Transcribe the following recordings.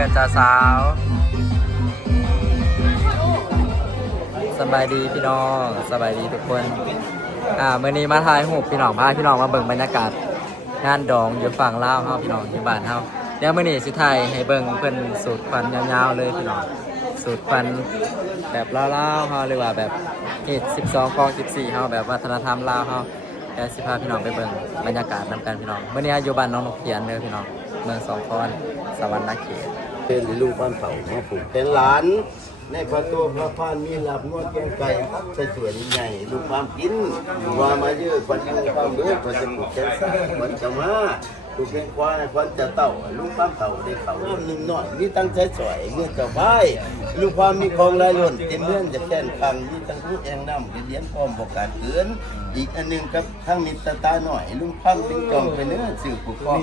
พื่อนจ้าสาวสบายดีพี่น้องสบายดีทุกคนเมื่อนี้มาถ่ายรูปพี่น้องพาพี่น้องมาเบิ่งบรรยากาศงานดองอยู่ฝั่งลาวเฮาพี่น้องอยู่บ้านเฮาเดี๋ยวมื้อนี้สิถ่ายให้เบิ่งเพิ่นสูตรควันยาวๆเลยพี่น้องสูตรควันแบบลาวๆเฮาหรือว่าแบบเฮ็ด12กอง14เฮาแบบวัฒนธรรมลาวเฮาเดี๋ยวสิพาพี่น้องไปเบิ่งบรรยากาศนำกันพี่น้องมื้อนี้อยู่บ้านน้องนกเขียนเด้อพี่น้องเมืองสองคอนสวรรค์นาเขตเป็นลูกบ้านเผามาปลูกเป็นหลานในพระตัวพระพานมีหลับนวดแกงไก่ใส่สวนใหญ่ลูกความกินว่ามาเยอะควันยังความเบื่อควันจะปลูกแกงซ่าควันจะมาปลูกเป็นควายควันจะเต่าลูกความเผาได้เขาน้ำหนึ่งหน่อยมีตั้งใจสวยเมื่อจะไหวลูกความมีคลองลายล้นเต็มเมืองจะแค่นคังมีตั้งพูดเองน้ำเลี้ยงพร้อมบอกการเกินอีกอันหนึ่งกับทั้งมิตรตาหน่อยลุงพังเป็นจองไปเนื้อสื่อผูกคอ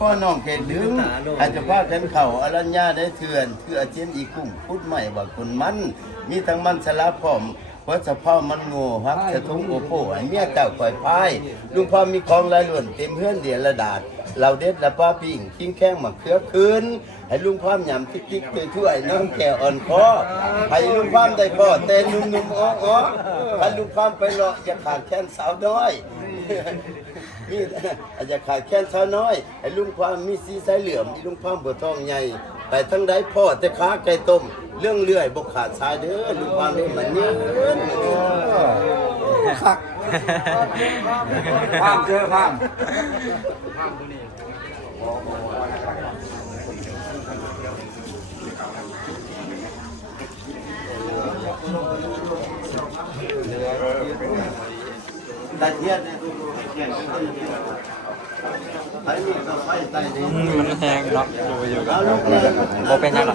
ข้อน้องเขตดึงอาจจะพากันเข่าอรัญญาได้เถื่อนคืออาเจียนอีกุ้งพูดใหม่ว่าคนมันมีทั้งมันสลับพร้อมเพราะสภาพมันโง่ฮักจะทุ่งโอโผไอเมียเก่าก่อยพายลุงพอมีคลองลายล้วนเต็มเพื่อนเดียระดาษเราเด็ดละป้าปิ้งทิ้งแข้งหมักเครือคืนให้ลุงพามหยำติ๊กๆถ้วยน้ำแก่อ่อนคอให้ลุงพามได้พ่อเต้นนุ่มๆอ้อให้ลุงพามไปรออย่าขาดแค้นสาวน้อยนี่อาจจะขาดแค้นสาวน้อยให้ลุงพามมีสีสายเหลื่อมลุงพามบัวทองใหญ่แต่ทั้งใดพ่อแต่ค้าไก่ต้มเรื่องเลื่อยบกขาดสายเด้อลุงพามได้มันเนื้อคักพามเจอพามตาเทียนเนี่ยมันแห้งเนาะอยู่กันโบเป็นยังหรอ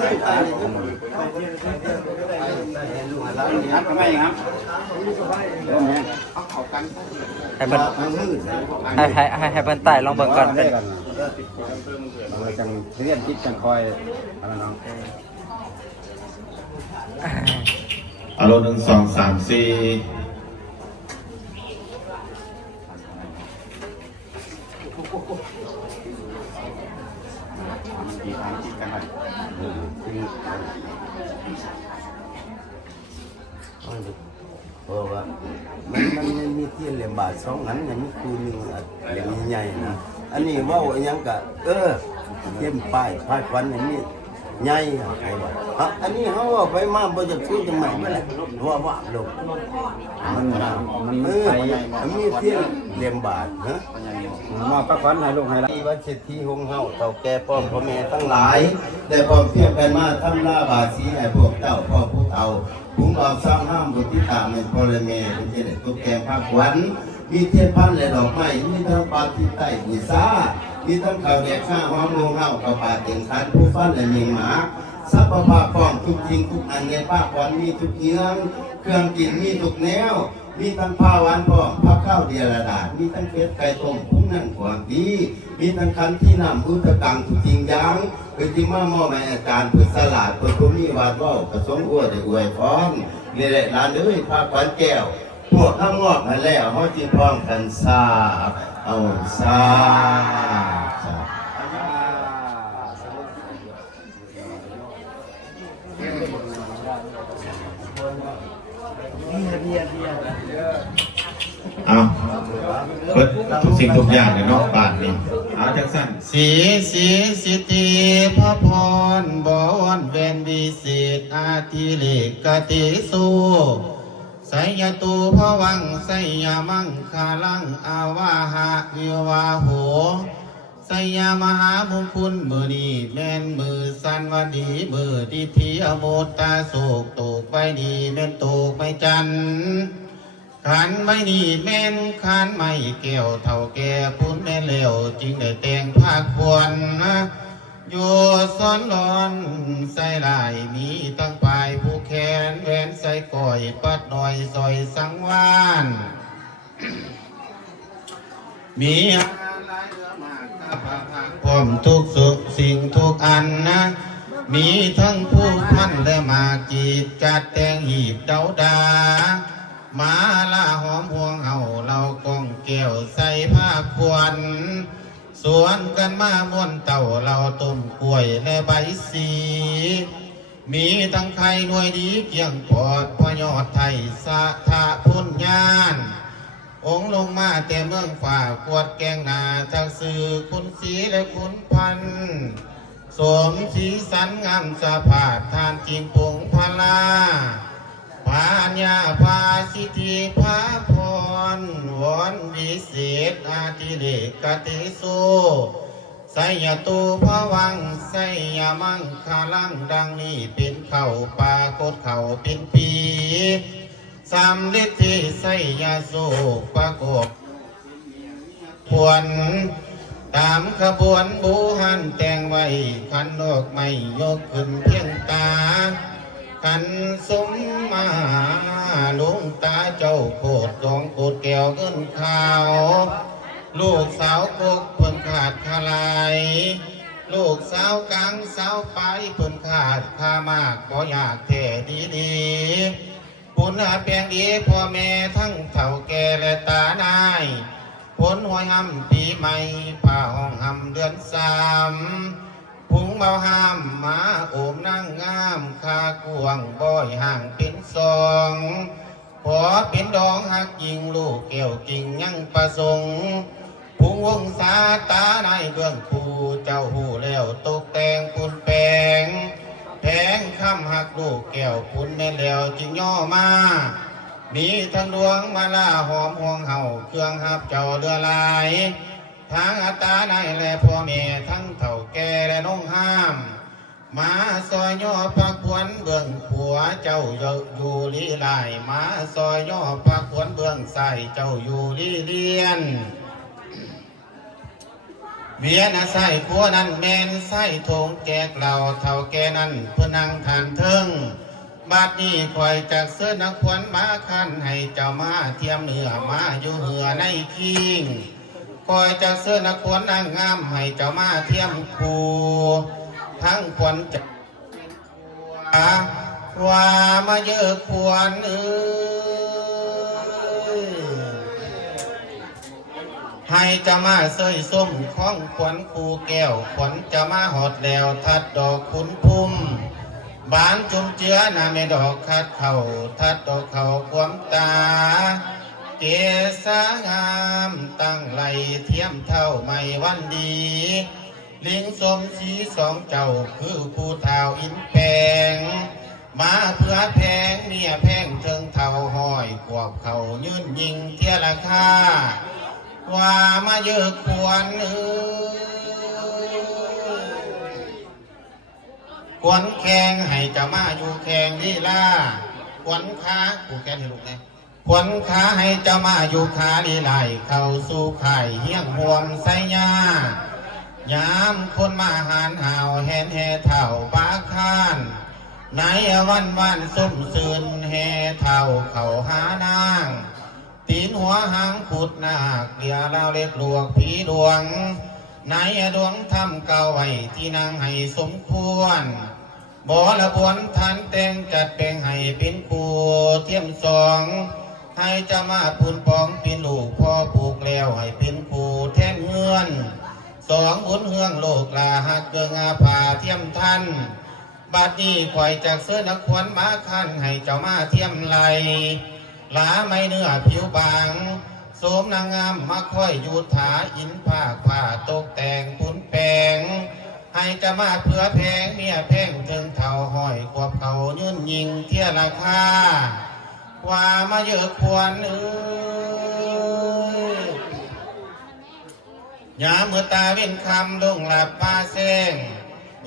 ให้เพิ่นให้เพิ่นไต่ลองเบิ่งก่อนเป็นจังเรียนคิดจังคอยอะไรน้องอารมณ์1 2 3 4เพราะว่ามันมีเทียนเหลี่ยมบาท2อันอย่างนี้คือหนึ่งอย่างใหญ่ๆนะอันนี้ว่าอย่างกะเทียมป้ายควันอย่างนี้ใหญ่ไอ้ว่าอันนี้เขาไปมาบ่จะซื้อจังไหนมาเลยว่าลงมันมีเทียนเหลี่ยมบาทฮะมาประกันให้ลงให้ละวัดเศรษฐีหงเฮาเต่าแก่ป้อมพ่อแม่ทั้งหลายได้พร้อมเพียงกันมาทำลาบาสีให้พวกเจ้าพ่อผู้เฒ่าผู้บ่าวสร้างห้ามบุตรที่ตามในพ่อและแม่เป็นเจริญตุ๊กแกภาควันมีเทียนพันและดอกไม้มีทั้งปาที่ใต้บุษามีทั้งข้าวแดกข้าวหอมลงเฮาข้าวปลาเต็งคันผู้ฟันและเมียงหมาสัพพะภาพป้องทุกทิ้งทุกอันในภาควันมีทุกเยื่องเครื่องกินมีทุกแนวมีทั้งผ้าหวานพร้อมผ้าข้าวเดียระดาษมีทั้งเป็ดไก่ต้มพุ่งนั่งกวางดีมีทั้งคันที่นำอุตกังทุกทิ้งยังคือที่มาหม้อแม่อาจารย์พุทธสลัดพุทธมีวาดว่ากระสงอ้วได้อวยฟ้อนนี่แหละร้านเอ้ยผ้าขวัญแก้วพวกข้างงอกมาแล้วเขาจีพร้อมกันซาเอาซาเอาเปิดทุกสิ่งทุกอย่างในนอกบ้านนี่เอาจังสั้นสิติพระพรบอนเวนวิเศษอาทิเลกติสูไสยตูพวังไสยมังคาลังอาวาหะวิวาโหไสยมหามุคุณมือนีแม่นมือสันวันดีมือดิธีอโมตตาโศกตกไปดีแม่นตกไม่จันขันไม่นี่แม่นขันไม่แก้วเท่าแก่พูนแม่เลวจริงได้แต่งภาคควรนะอยู่ซ้อนร้อนใส่ลายมีตั้งปลายผู้แขนแหวนใส่ก่อยปัดหน่อยซอยสังวานมีพร้อมทุกสุขสิ่งทุกอันนะมีทั้งผู้พันและมาจีบจัดแต่งหีบเดาดามาลาหอมห่วงเอาเรากองแก้วใส่ผ้าควร สวนกันมาม้วนเต่าเราต้มกล้วยและใบสีมีทั้งไข่หน่วยดีเกี่ยงปอดพยอดไทยสะทะพุ่นญาณองค์ลงมาแต่เมืองฝ่ากวดแกงนาจากสื่อคุณสีและคุณพันสมสีสันงามสะพาดทานจริงปงพลาพานยาภาสิทธิพาพรวอนวิเศษอาทิเลกติโสไสยตูพระวังไสยมังคาลังดังนี้เป็นเข่าปาโคดเข่าเป็นปีสำลิดที่ไสยโสประกบพวนตามขบวนบูหันแต่งไว้ขันดอกไม่ยกขึ้นเพียงตาขันสมมาลุงตาเจ้าโคดกองโคดแก้วเงินขาวลูกสาวกกเพิ่นขาดคาลายลูกสาวกลางสาวไปเพิ่นขาดคามากบ่อยากแท้ดีปุณหาแปลงดีพ่อแม่ทั้งเฒ่าแก่และตานายผลหวยหำปีใหม่ผ้าห้องหำเดือนสามพุงเบาห้ามมาโอมนั่งงามคากวงบ่อยห่างเป็นสองขอเป็นดองหักยิงลูกแก้วกิ่งยังประสงค์พุงวงสาตาในเบื้องผู้เจ้าหูแล้วตกแต่งปุ่นแปงแพงคำหักลูกแก้วปุ่นแม่แล้วจึงย่อมามีทั้งดวงมาลาหอมห่วงเห่าเครื่องหับเจ้าเรือลายทางอัตาในและพ่อแม่ทั้งเฒ่าแก่และน้องห้ามมาซอยย่อพักขวนเบื้องผัวเจ้าอยู่ลีลายมาซอยย่อพักขวนเบื้องใส่เจ้าอยู่ลีเลียนเวียนใส่ขัวนั้นแมนใส่ทงแจกเหล่าเท่าแก่นั้นเพื่อนั่งทานเทิงบัดนี้คอยจากเสื้อนักขวัญมาคันให้เจ้ามาเทียมเหนือมาอยู่เหือในคิงคอยจากเสื้อนักขวัญนางงามให้เจ้ามาเทียมคูทั้งขวัญจะว่ามาเยอะขวัญให้จะมาเสยส้มข้องขวัญคูแก้วขวัญจะมาหอดแล้วทัดดอกขุนพุ่มบานจุ่มเจือนาไม่ดอกคัดเข่าทัดดอกเข่าความตาเกศางามตั้งไหลเทียมเท่าไม่วันดีลิงสมสีสองเจ้าคือผู้เท่าอินแปงมาเพื่อแพงเมียแพงเทิงเท่าห้อยขวบเข่ายืนยิงเทียราคาว่ามาเยอะควรขวัญแข่งให้เจ้ามาอยู่แข่งลีลาขวัญขาผูกแขนให้ลูกนะขวัญขาให้เจ้ามาอยู่ขาลีไลเข้าสู่ไข่เฮี้ยงห่วงไสยายามคนมาหารห่าวแหนแห่เท่าปากคานในวันส้มซืนแห่เท่าเขาหานางตีนหัวหางขุดนาคเดียลาวเล็กหลวกผีดวงในดวงทำเก่าไว้ที่นางให้สมควรบ่ละบวนทันแต่งจัดแปลงให้เป็นคู่เทียมสองให้จะมาพูนปองเป็นลูกพ่อปลูกแล้วให้เป็นคู่แทนเงื่อนสองบุญเฮืองโลกลาหักเกืองอาภาเทียมทันบัดนี้ข่อยจากเสื้อนักขวัญมาคันให้เจ้ามาเทียมไหลลาไม่เนื้อผิวบางโสมนางงามมาค่อยยูถาอินผ้าผ้าตกแต่งปุ่นแปงให้จะมาเพื่อแพงเมียแพงถึงเท่าห้อยขวบเขายืนยิงเทียราคาว่ามาเยอะควรยาเมื่อตาเว้นคำลงหลับปาเส้ง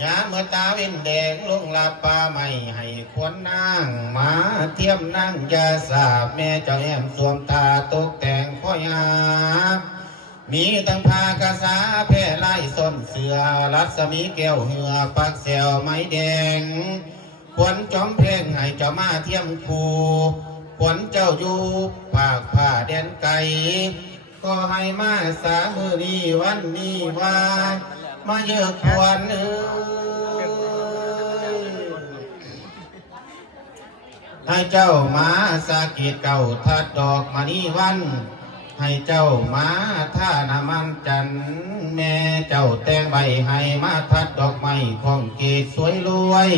ยาเมื่อตาเว้นแดงลงหลับปาไม่ให้ควรนั่งมาเทียมนั่งยาสาบแม่เจ้าแอมสวมตาตกแต่งค่อยหามีตั้งพากษาแพร่ไล่ส้นเสือรัศมีแก้วเหือปักแซวไม้แดงขวัญจอมเพลงให้เจ้ามาเทียมคูขวัญเจ้าอยู่ปากผ้าแดนไก่ก็ให้มาสามือนี้วันนี้ว่ามาเยอะขวัญให้เจ้ามาสากิดเก่าทัดดอกมานี่วัน ให้เจ้ามาท่านามันจันแม่เจ้าแต่งใบให้มาทัดดอกไม้ของเกศสวยรวย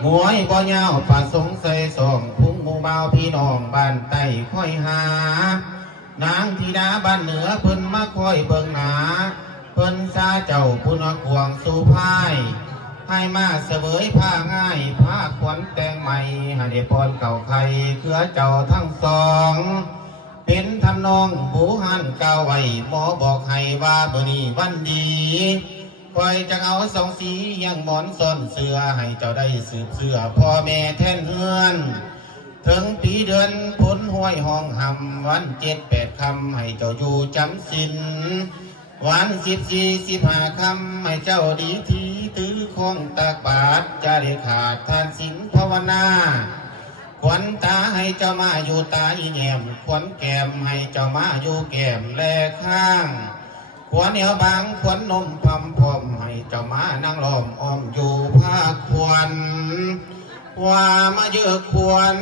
หมวยบ่ยาวป่าสงใส่สองพุ่งหมู่เบาพี่น้องบ้านใต้ค่อยหานางธิดาบ้านเหนือเพิ่นมาคอยเบิ่งหนาเพิ่นซาเจ้าผู้นกวงสู่พายให้มาเสวยผ้าง่ายผ้าขวัญแต่งใหม่ให้ได้พรเก่าใครเครือเจ้าทั้งสองเป็นทำนองบูหันเก่าไว้หมอบอกให้ว่าเบอร์นี้วันดีคอยจะเอาสองสียังหมอนซ่อนเสื้อให้เจ้าได้สืบเสื้อพ่อแม่แทนเฮือนถึงปีเดือนพ้นห้วยห้องหำวัน7-8 คำให้เจ้าอยู่จำสินวัน14-15 คำให้เจ้าดีทีตื้อคงตากบาทจะได้ขาดทานสินภาวนาขวัญตาให้เจ้ามาอยู่ตาอีแยมขวัญแก้มให้เจ้ามาอยู่แก้มแลข้างขวัญเหนียวบางขวัญนมพำพอมให้เจ้ามานั่งล้อมอ้อมอยู่ภาคขวัญว่ามาเยอะขวัญ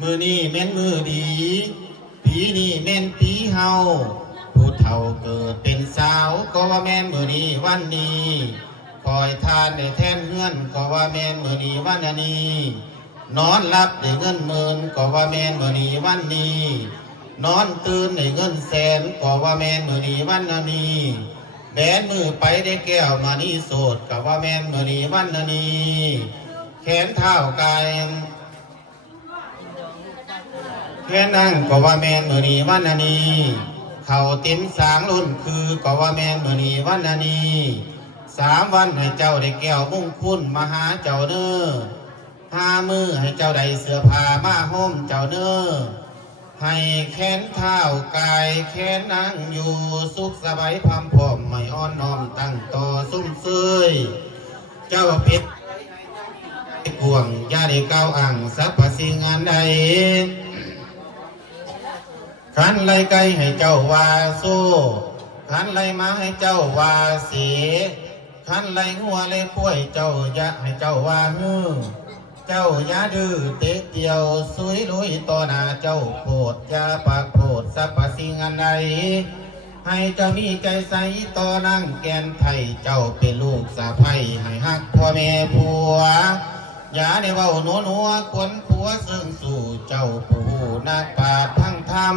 มือนี่แม่นมือดีปีนี่แม่นปีเฮาผู้เฒ่าเกิดเป็นสาวก็ว่าแม่นมือนี้วันนี้คอยทานได้แทนเงื่อนก็ว่าแม่นมือนี้วันนี้นอนหลับได้เงินหมื่นก็ว่าแม่นมือนี้วันนี้นอนตื่นได้เงินแสนก็ว่าแม่นมือนี้วันนี้แบนมือไปได้แก้วมานี่โสดก็ว่าแม่นมือนี้วันนี้แขนเท้ากายแค่นั่งก็ว่าแมนมือนีวันนี้เข่าเต็มสางรุ่นคือก็ว่าแมนมือนีวันนี้3 วันให้เจ้าได้แก้วมุ่งคุณมาหาเจ้าเน้อ5 มือให้เจ้าได้เสื้อผ้ามาห่มเจ้าเน้อให้แขนเท้ากายแขนนั่งอยู่สุขสบายพำพอมไม่อ่อนน้อมตั้งต่อสุ่มเซยเจ้าเป็ดกวงอย่าได้ก้าวอ่างสัพพสิ่งงานใดขันไล่ไก่ให้เจ้าว่าสู้ขันไล่มาให้เจ้าว่าเสียขันไล่งัวไล่ป่วยเจ้าอย่าให้เจ้าว่าฮือเจ้าอย่าดื้อเตะเดียวสุยลุยต่อหน้าเจ้าโปรดอย่าปากโปรดสัพพสิ่งอันใดให้เจ้ามีใจใสต่อนั่งแกนไทยเจ้าเป็นลูกสะใภ้ให้ฮักพ่อแม่ผัวอย่าได้เว้าหนัวขวนผัวซึ่งสู่เจ้าผู้นักปราชญ์ทั้งธรรม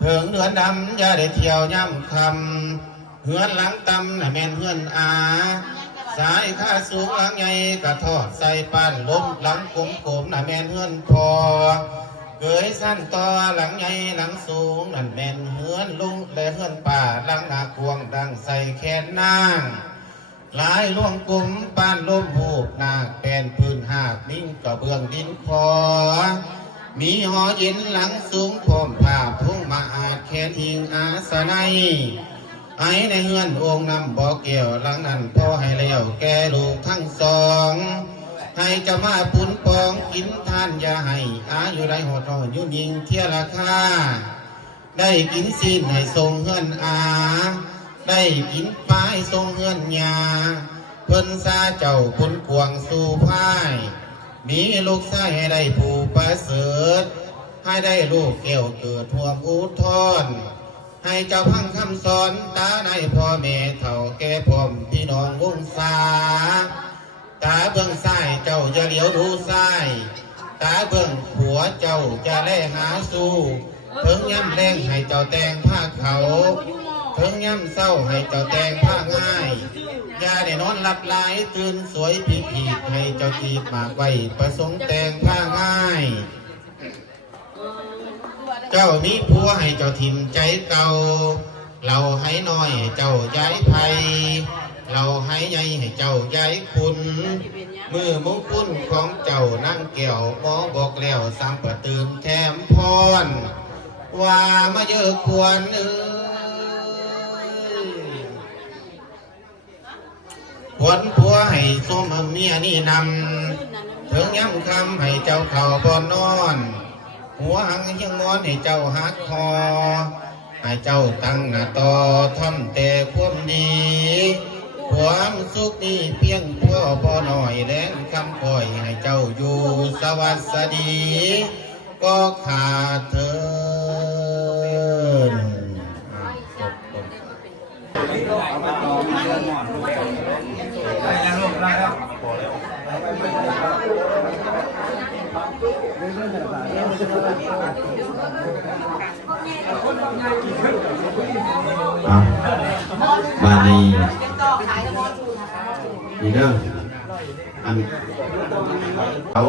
เถิงเดือนดำอย่าได้เที่ยวย่ำคำเหือนหลังตำน่ะแม่นเหือนอาสายข้าสูงหลังใหญ่กระทอดใส่ป้านล้มหลังกลมโขมน่ะแม่นเหือนพอเกยสั้นต่อหลังใหญ่หลังสูงนั่นแม่นเหือนลุงและเหือนป่าหลังหน้ากวงดังใส่แขนนางหลายล่วงกลุ่มปานล้มหูบนาคเป็นพื้นหาบนิ่งกระเบื้องดินคอมีหอเย็นหลังสูงพร้อมภาพทุ่งมาอาจแขนทิ้งอาสนัยไอ้ในเฮือนองค์นำบ่อเกี่ยวหลังนั้นพ่อให้เลี้ยวแก่ลูกทั้งสองให้เจ้ามาปุนปองกินทานอย่าให้อาอยู่ไรหดหอยุ่ยิงเที่ยราคาได้กินสิ้นให้ทรงเฮือนอาได้กินปลายทรงเฮือนยาเพิ่นซาเจ้าปุนกวงสู่พายมีลูกชายให้ได้ผู้ประเสริฐให้ได้ลูกแก้วเกิดท่วมอุทธรให้เจ้าพังคำสอนตาในพ่อแม่เฒ่าแก่พร้อมพี่น้องวงศาตาเบื้องซ้ายเจ้าจะเหลียวดูซ้ายตาเบื้องหัวเจ้าจะแลหาสู้ถึงย่ำแรงให้เจ้าแต่งผ้าเขาถึงย่ำเศร้าให้เจ้าแต่งผ้าง่ายอย่าได้นอนหลับไหลตื่นสวยผีผีให้เจ้าจีบมากไว้ประสงค์แต่งผ้าง่ายเจ้ามีผัวให้เจ้าทิมใจเก่าเราให้น้อยให้เจ้าย้ายไทยเราให้ใหญ่ให้เจ้าย้ายคุณมือมงคลของเจ้านั่งแก้วหมอบอกแล้วสามประตื่นแถมพรว่ามาเยอะควรผลผัวให้ส้มเมียนี่นำถึงย้ำคำให้เจ้าเข่าบอนนอนหัวหังยังงอนให้เจ้าหักคอให้เจ้าตั้งหน้าต่อทำแต่ความดี ความสุขนี้เพียงพ่อบ่หน่อยแรงคำคอยให้เจ้าอยู่สวัสดี ก็ขาดเถินบาลีนี่เด้ออันเขา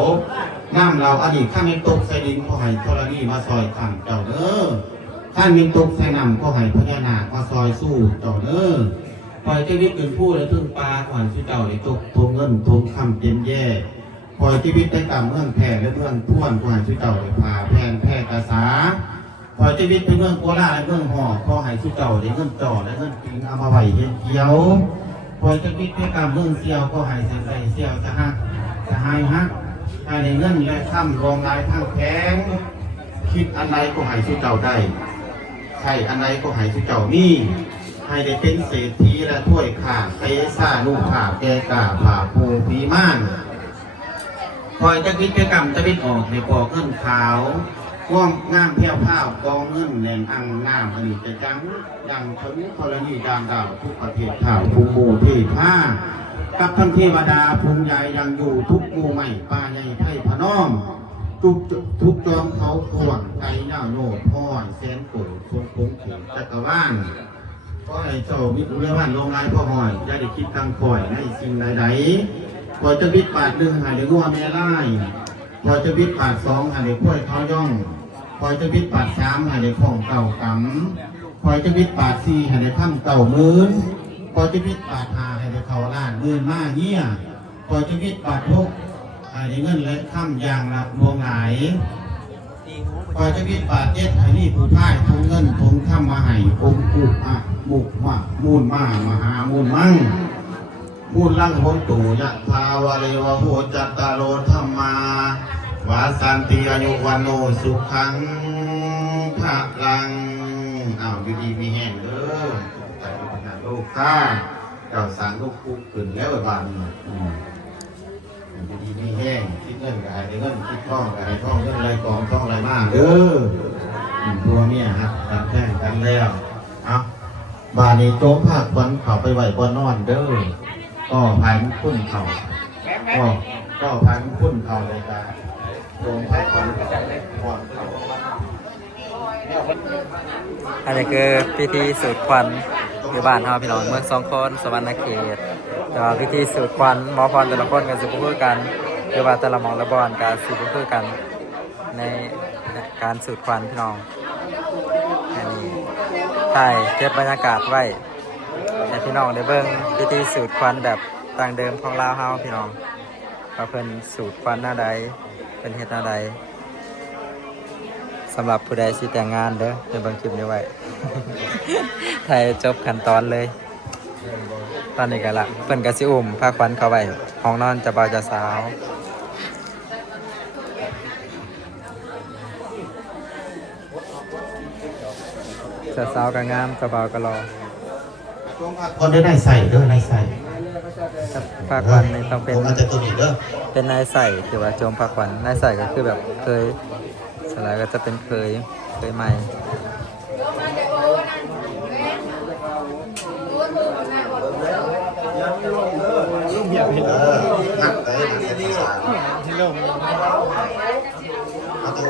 น้ำเราอดีตข้ามีตกใส่ดินขอให้ธรณีมาซอยขังเจ้าเด้อข้ามีตกใส่น้ำขอให้พญานาคมาซอยสู้เจ้าเด้อปล่อยชีวิตเป็นผู้และพึ่งปลาขวัญชื่อเจ้าในตกทงเงินทงคำเต็มแย่ปล่อยชีวิตได้ตามเมืองแพร่และเมืองท่วนขวัญชื่อเจ้าในผ่าแพนแพร่กระสาปล่อยชีวิตไปเมืองโคราชและเมืองห่อขอให้ชื่อเจ้าได้เงินจ่อและเงินกินเอามาไหวเยี่ยวปล่อยชีวิตไปตามเมืองเซียวขอให้เสียใจเซียวจะหักจะหายหักให้ในเงินและค่ำรองรายทั้งแพงคิดอันใดก็ให้ชื่อเจ้าได้ใช่อันใดก็ให้ชื่อเจ้ามีให้ได้เป็นเศรษฐีและถ้วยข่าเตซ่าลูกข่าแกกาผ่าปูปีม่านคอยจะคิดจะกรรมจะวิตออกในปอกเงินขาวว่องงามเพี้ยวผ้ากองเงินแหน่งอังงามอดีตจะจังยังถึงธรณีดามดาวทุกประเทศข่าวภูมูที่ผ้ากับท่านเทวดาภูมิใหญ่ยังอยู่ทุกมูใหม่ป่าใหญ่ไทยพน้อมทุกจอมเขาขวงไก่หน้าโนดพ่อยแสนโกรธทรงคงถึงจักรวาลก็ให้เจ้าวิทย์เรื่องวันลงลายพ่อหอยอย่าได้คิดกังคอยในสิ่งใดๆพอจะวิทย์บาทหนึ่งหายได้งัวแม่ไล่พอจะวิทย์บาทสองหายได้กล้วยเขาย่องพอจะวิทย์บาทสามหายได้ของเก่ากำพอจะวิทย์บาทสี่หายได้ข้ามเก่ามื่นพอจะวิทย์บาทห้าหายได้เขาล้านมื่นมาเงี้ยพอจะวิทย์บาทหกหายได้เงินและข้ามยางหลับลวงไหลพอจะวิทย์บาทเจ็ดหายนี่ผู้พ่ายทงเงินทงข้ามมาให้องค์กุอะมุกมามูลมามหามูลมั่งมูลลั่งโหตุยะภาวะเรวะโหจัตตาโรธรรมาวาสันติอายุวันโนสุขังภะลังอยู่ดีมีแห่งเด้อใจพัฒนาโลกข้าเจ้าสร้างลูกคุกขึ้นแล้วบ้านอยู่ดีมีแห้งคิดเงินก็ให้เงินคิดท่องก็ให้ท่องเงินไรกองท่องไรมากเด้อพวกนี้ครับตัดแท่งกันแล้วบานี้โจ๊กภาควันเขาไปไหวบนนอนเด้อก็พายมุคุ้นเขาก็พายมุคุ้นเขาเลยจ้าโจ๊กภาควันก่อนเขา อันนี้คือพิธีสูดควันอยู่บ้านเฮาพี่น้องเมืองสองคนสวรรณเขตแต่ว่าพิธีสูดควันหมอพรแต่ละคนกันสิบ่คือกันคือว่าแต่ละหมองละบอนกันสิบ่คือกันในการสูดควันพี่น้องอันนี้ถ่ายเก็บบรรยากาศไว้ให้พี่น้องได้เบิ่งพิธีสูดควันแบบต่างเดิมของลาวเฮาพี่น้องว่าเพิ่นสูดควันหน้าใดเป็นเฮ็ดหน้าใดสำหรับผู้ใดสิแต่งงานเด้อในเบิ่งคลิปนี้ไว้ ถ่ายจบขั้นตอนเลยตอนนี้ก็ละเพิ่นก็สิอุ้มผ้าขวัญเข้าไว้ห้องนอนเจ้าบ่าวเจ้าสาวเจ้าสาวก็งามเจ้าบ่าวก็รอ คนได้ใส่เด้อในใส่ ผ้าขวัญนี่ต้องเป็น อาจจะตัวนี้เด้อ เป็นนายใส่คือว่าโจมผ้าขวัญนายใส่ก็คือแบบเคยสลายก็จะเป็นเคยใหม่หักไปที่ลงเอาตัว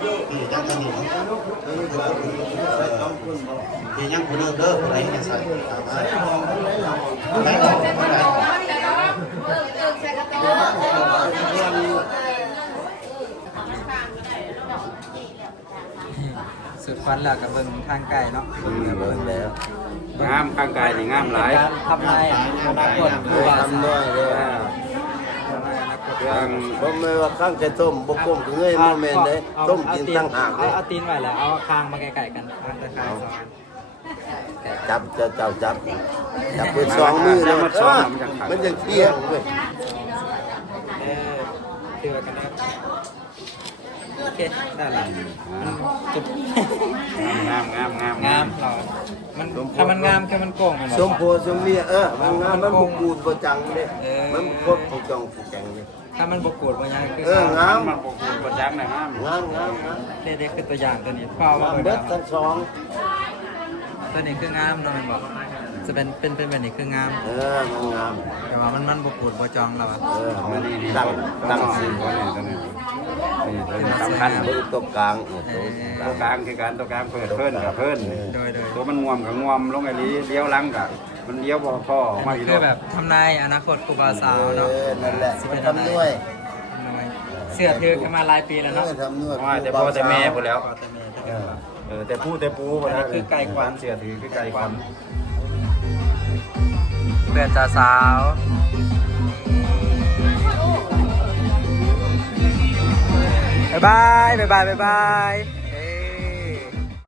นี่ยังตัวนี้นี่ยังคนเด้อคนไหนยังใส่สุดควันแล้วกับเบิ่งทางไกลเนาะ เบิ่งแล้ว งามข้างกายนี่งามหลาย ทำนายอนาคตหรือว่า ทำด้วยเลย อย่าง บ่แม่ว่าข้างจะต้มบ่ก้มเงยบ่แม่นเด้ต้มกินตั้งหากเลย เอาตีนไว้แล้วเอาคางมาไกลๆกันคางตะคางสองอัน จับเจ้าจับเป็นสองมือแล้วมันยังเที่ยงเว้ย คือว่ากันนะ โอเคได้ละจุด งาม งามเหรอมันถ้ามันงามแค่มันโกงมันเหรอ สมโพสมเมียมันงามมันบุกูดบ่จังเด้มันโคตรผู้จองผู้แกงเด้ ถ้ามันบกดมันยังคือ งาม มันปกติประจักษ์นะงาม งามงาม เด็กคือตัวอย่างตัวนี้เปล่าว่า เบิดทั้งสอง ตัวนี้คืองามโดนบอกจะเป็นแบบนี้คืองาม มันงาม แต่ว่ามันบกดบ่จองเราอะ มันตั้งสี ตัวนี้นี่สำคัญ เบิดตัวกลาง ตัวกลางคือการตัวกลางเพิ่นกับเพิ่น โดย ตัวมันงวมกับงวมลงไอ้นี้เลี้ยวหลังกับมันเลี้ยวบ่พอมาอีก คือแบบทำนายอนาคตครูบาสาวเนาะ นั่นแหละมันทำด้วย เสื้อถือกันมาหลายปีแล้วเนาะ ทำด้วย ว่าแต่พ่อแต่แม่หมดแล้ว แต่แม่ แต่ผู้แต่ปูหมดแล้ว คือไก่ควัน เสียถือคือไก่ควัน เพื่อนจ่าสาวบ๊ายบาย